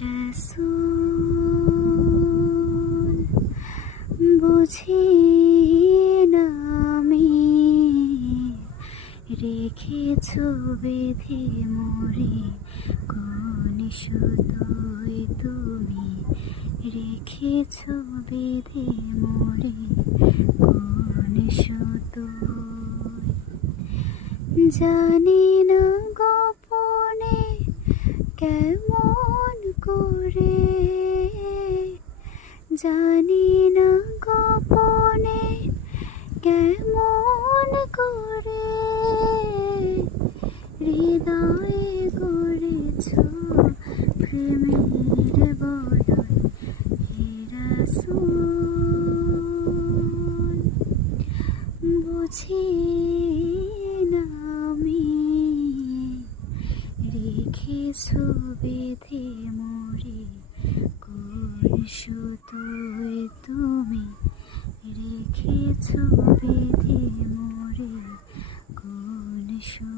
রাসূল বুঝি না আমি রেখেছ বেঁধে মোরে কোন সুতোয় তুমি রেখেছ বেঁধে মোরে কোন সুতোয় জানি না গোপনে কেমন করে জানি না গোপনে কেমন করে হৃদয়ে গড়েছ প্রেমের বলয় হে রাসূল বুঝি না আমি রেখেছ বেঁধে মোরে কোন সুতোয় তুমি রেখেছ বেঁধে মোরে কোন সুতোয়।